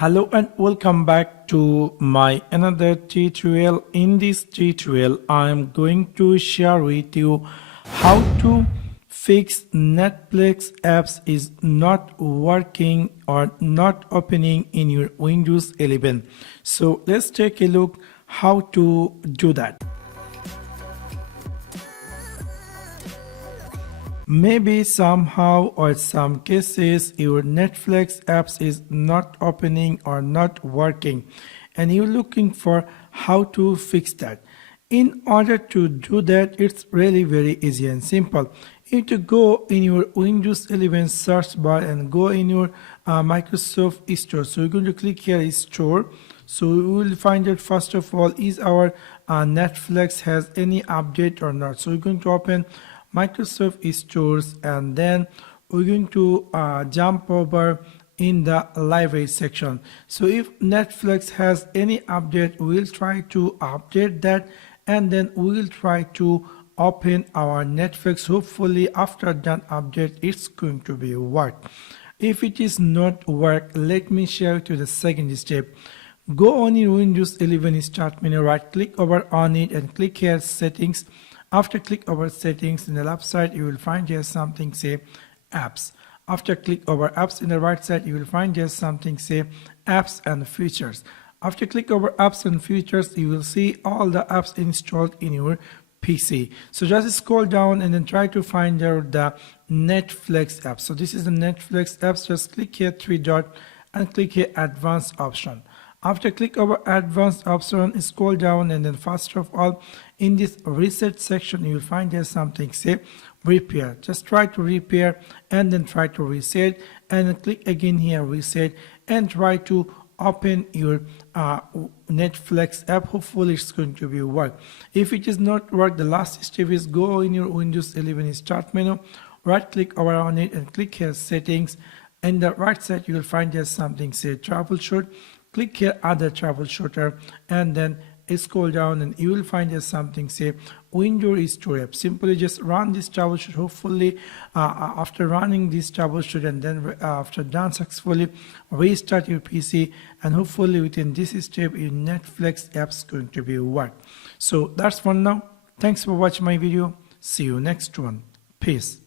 Hello and welcome back to my another tutorial. In this tutorial I am going to share with you how to fix Netflix apps is not working or not opening in your Windows 11. So let's take a look how to do that. Maybe somehow or some cases your Netflix apps is not opening or not working and you're looking for how to fix that. In order to do that, it's really very easy and simple. You need to go in your Windows 11 search bar and go in your Microsoft Store. So you're going to click here Store. So we will find out first of all is our Netflix has any update or not. So we're going to open Microsoft Stores and then we're going to jump over in the library section. So if Netflix has any update, we'll try to update that and then we'll try to open our Netflix. Hopefully after that update it's going to be work. If it is not work, let me share to the second step. Go on your Windows 11 start menu, right click over on it and click here settings. After click over settings in the left side, you will find here something say apps. After click over apps in the right side, you will find here something say apps and features. After click over apps and features, you will see all the apps installed in your PC. So just scroll down and then try to find out the Netflix app. So this is the Netflix apps. Just click here three dot and click here advanced option. After click over advanced option, scroll down and then first of all in this reset section you will find there something say repair. Just try to repair and then try to reset and then click again here reset and try to open your Netflix app. Hopefully it's going to be work. If it is not work, the last step is go in your Windows 11 start menu, right click over on it and click here settings. In the right side you will find there something say troubleshoot. Click here other troubleshooter and then scroll down and you will find there something say Windows Store app. Simply just run this troubleshoot. Hopefully after running this troubleshoot and then after done successfully restart your PC and hopefully within this step your Netflix apps going to be work. So that's for now. Thanks for watching my video. See you next one. Peace.